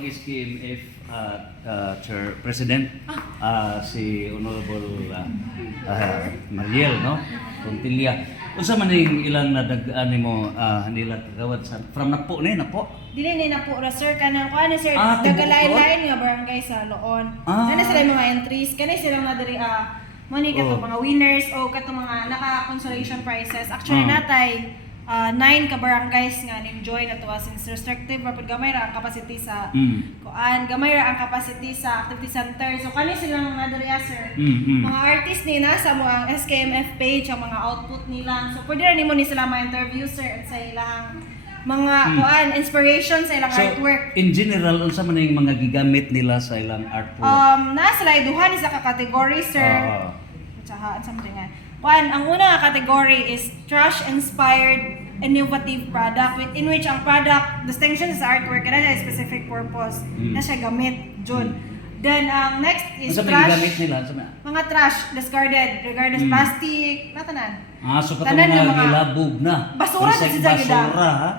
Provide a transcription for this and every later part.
ang SKMF Chair President si Honorable Mariel no Pontilla. Unsa man ning ilang nadagaan nimo nila kagawad sa from Napo ni Napo? Dili ni na po ra sir kanang kuan sir Tibuok dagalain-lain nga barangay sa Loon. Nana sila yung mga entries kani silang nadiri money kato mga winners o kato mga naka-consolation prizes. Actually natay 9 ka barangays nga ni-enjoy na tuwa since restrictive rapid gamay ra ang capacity sa kuan gamay ra ang capacity sa activity center. So kani silang nadiri sir. Mga artist ni nasa mo ang SKMF page ang mga output nila. So pwede ra nimo ni sila ma-interview sir at sa ilang mga kuan inspiration sa ilang artwork. In general unsa man ning mga gigamit nila sa ilang artwork? Na sila duha ni sa ka-category sir. Tsaka something nga. Kuan, ang una nga category is trash-inspired innovative product in which ang product distinction sa artwork na siya specific purpose na siya gamit June. Then ang next is trash. Gamit nila Mga trash discarded regardless plastic, natanan. So katong mga gilabog na. Basura sa sila gida.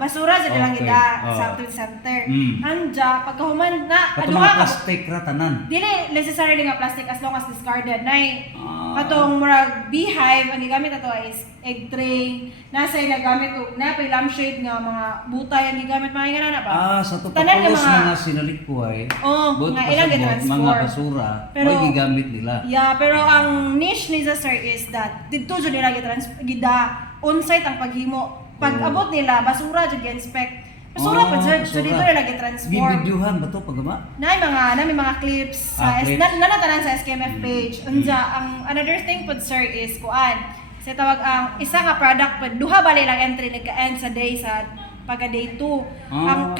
Basura sa lang gida sa activity center. Anja pagkahuman na katong mga plastic ra tanan. Dili necessarily nga plastic as long as discarded. Nay katong murag beehive ang gigamit ato is egg tray. Nasa ila gamit og napay lampshade nga mga butay ang gigamit mga na ba? Sa to papulos mga sinalikuay. Nga ilang transform mga basura pero gigamit nila. Yeah, pero ang niche ni sir is that dito jud nila gida on-site ang paghimo. Pag abot nila basura jud gi-inspect. Basura pa jud so dito nila gi-transform. Gi-videohan ba to pagama? Nami mga clips sa nanatanan sa SKMF page. Unja ang another thing pod sir is kuan. Sa tawag ang isa nga product pod duha bali lang entry nagka-end sa day sa pagka day 2. Ang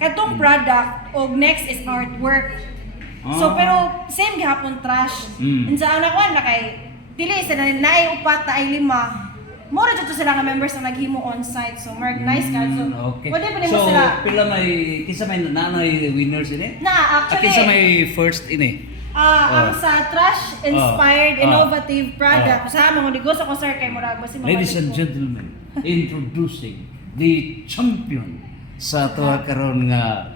katong product og next is artwork. So pero same gihapon trash. Unsa ang nakuan na kay dili sila naay upat na ay 5. Mura jud sila nga members na naghimo on site. So mark nice ka. So pwede pa nimo sila. So pila may kinsa may nanay winners ini? Actually kinsa may first ini? Ang sa trash inspired innovative product. Sa mga negosyo ko sir kay murag basi mga Ladies and gentlemen, introducing the champion sa tuwa karon nga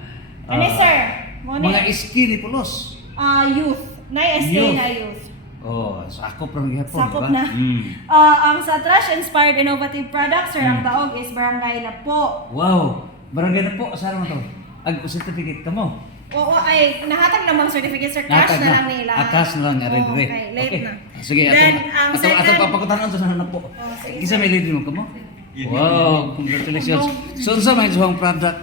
sir? Mga skinny pulos. Youth. SK na youth. Sakop lang gihapon. Sakop na. Ang sa trash inspired innovative products sir ang taog is Barangay Napo. Wow. Barangay Napo asa man to? Ag certificate kamo. Oo ay nahatag namang certificate sir cash na lang nila. Cash na lang ari. Okay, late na. Sige ato papakutanan sa Napo. Kisa may lady mo kamo? Wow, congratulations. So unsa may suhang product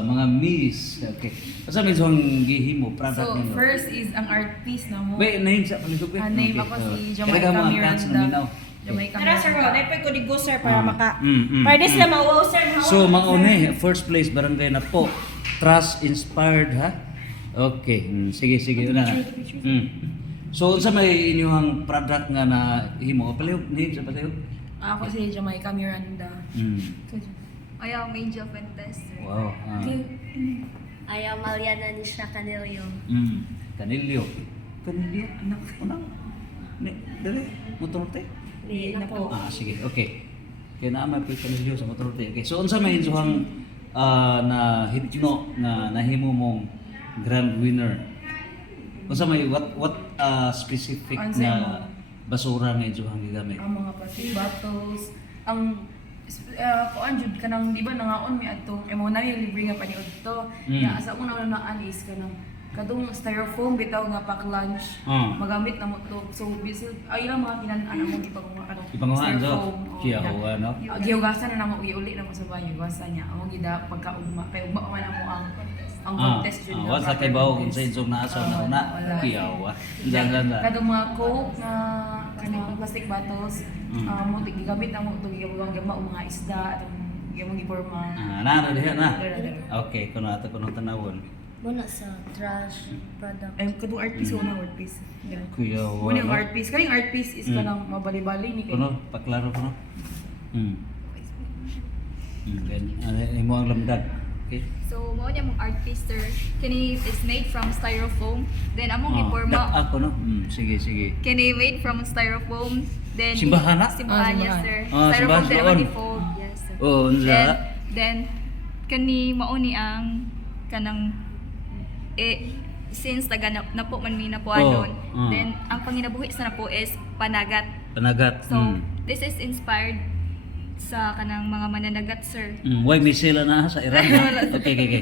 mga miss. Okay. Asa may suhang gihimo product So ninyo? first is ang art piece na mo. Wait, name sa palihog. Name ako si Jamaica Miranda. Jamaica Tara sir, Miranda. naipay ko di go sir para maka. Para sila mauwaw sir. So maune first place Barangay Napo. Trust inspired ha. Okay. Sige una. So unsa may inyong product nga na himo? Palihog name sa palihog. Ako si Jamaica Miranda. I am Angel Fuentes. Wow. I am Mariana Nisha Canelio. Canelio. Anak. Unang. Dali. Motorte. Di na po. Sige. Okay. Kaya naman po Canelio sa motorte. Okay. So unsa may insuhang na hitno na nahimo mong grand winner? Unsa may what specific na basura nga insuhang gigamit? Ang mga plastic bottles, ang kuan jud kanang di ba nangaon mi adto emo na libre nga paniud to. Ya asa una naan is kanang kadung styrofoam bitaw nga pack lunch magamit na mo to. So bisil ay lang mga kinan-an mo ipanguha kanang styrofoam. Kiyawa no. Gihugasan na namo iuli na mo sa banyo gasan niya. Amo gida pagkaugma kay ugma man mo ang contest jud. Sa kay bawo kinsa insog na asaw na una. Kiyawa. Jangan na. Kadung mga coke na kanang plastic bottles mo gigamit na mo to giyawang gama o mga isda atong giyawang giporma. Na diha na. Okay, kuno ato kuno tanawon. Muna sa trash product. Ay kadung art piece una art piece. Kuyawa. Muna yung art piece. Kaning art piece is kanang mabali-bali ni kay. Kuno paklaro kuno. Imo ang lamdag. Okay. So, mao niya mong art piece sir. Kini is made from styrofoam. Then among giporma. Ako no. Sige. Kini made from styrofoam. Then Simbahan na? Simbahan, yes sir. Simbahan Styrofoam din doon. naman i-fold. Yes sir. Unsa? Then kani mao ni ang kanang since taga na po man mi na po anon, then ang panginabuhi sa na po is panagat. Panagat. So this is inspired sa kanang mga mananagat, sir. Why may sila na sa Iran? Okay. Sige.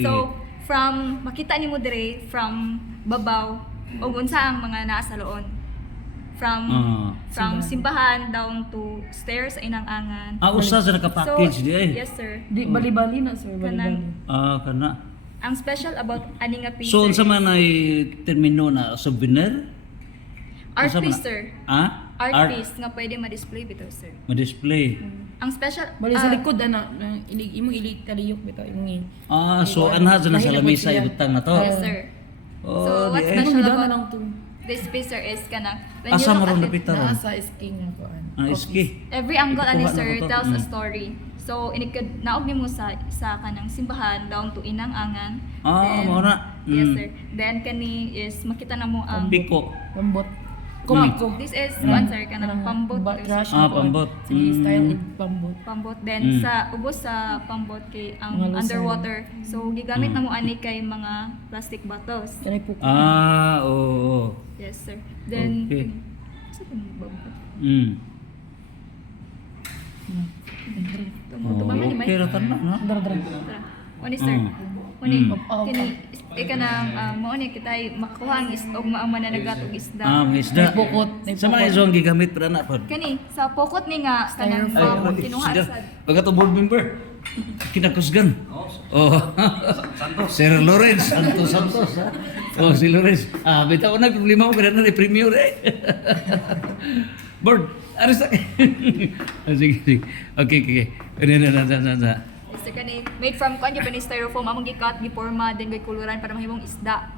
So from makita nimo dire from babaw ug unsa ang mga naa sa loon. From simbahan down to stairs sa inang angan. Usa sa naka-package di ay. Yes, sir. Di bali-bali na sir, bali-bali. Kana. Ang special about ani nga piece, So sir, unsa man ay termino na souvenir? art unsa man piece, na? sir. Art piece nga pwede ma-display bitaw, sir. Ma-display. Ang special Bali sa likod ana, imo ilig taliyok bitaw imong So anha dyan sa lamesa siya. ibutang na to. yes, sir. So what's di ay. special Ibang na about lang to. this piece, sir, is kanang when Asa you look maron at it, napita ron? Naa sa sking nga kuan. Iski. every angle ani, Ikuha na sir, ko to. tells a story. So inikad naog nimo sa kanang simbahan down to inang angan. Mao na. Yes, sir. Then kani is makita na mo ang Biko. Pambot. Komiko. this is one, sir, kanang pambot, Crush Ah, pambot. Sige, style pambot. pambot. Then sa ubos sa pambot kay ang Mga lusay. underwater. So gigamit na mo ani kay mga plastic bottles. Kanay po. Oo. Yes, sir. Then Okay. sa pambot. Okay ra tan na. Dara. Tara. Oni, sir. Oni kini ikanang mo ni kitay makuha ang og ang mananagat og isda. Mga isda. May pukot. Sa mga isong gigamit para na pod. Kani sa pokot ni nga kanang kinuha sa Pagka board member, kinakusgan. Oh, Sir Lawrence Santos. Ha? Oh, si Lawrence. Bitaw na problema ko kada na premium eh. Board, aris na. Sige. Okay. Na. Mr. Kani made from kuan Japanese styrofoam among gikat giporma then gikuluran para mahimong isda.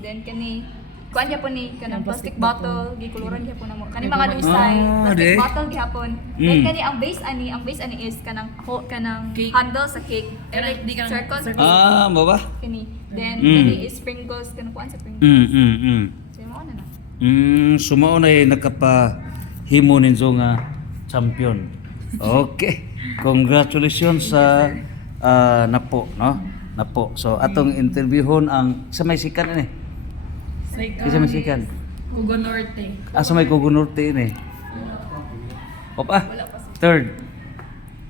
Then kani kuan gyapon ni kanang plastic bottle gikuluran gyapon namo. Kani mga design plastic di. bottle gyapon. Then kani ang base ani is kanang kanang Cake. handle sa cake. Like, di ka nang- circle. Mo ba? Kani. Then kani is sprinkles kanang kuan sa sprinkles. So mo na. Sumao na nakapahimo ninyo nga champion. Okay. Congratulations sa Napo, no? Napo. So atong interviewon ang sa may sikan ini. Isa may sikan. Kugo Norte. Sa may Kugunorte ini. Opa. Third.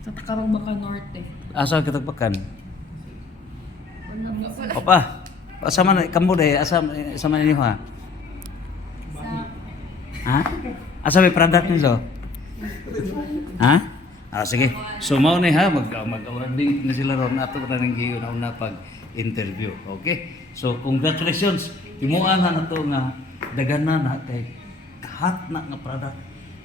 Sa Takarong Baka Norte. Asa kitagpakan? Opa. Asa man kamo dai asa man ninyo ha? Ha? Asa may product nito? Ha? Sige. So mao ni ha mag-awarding na sila ron ato na ning giyon na pag-interview. Okay? So congratulations. Timuan na nato nga daganan na kay kahat na nga product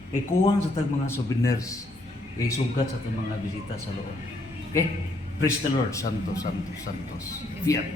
kay kuwang sa tag mga souvenirs kay sugat sa tong mga bisita sa loob. Okay? Praise the Lord. Santos. Fiat.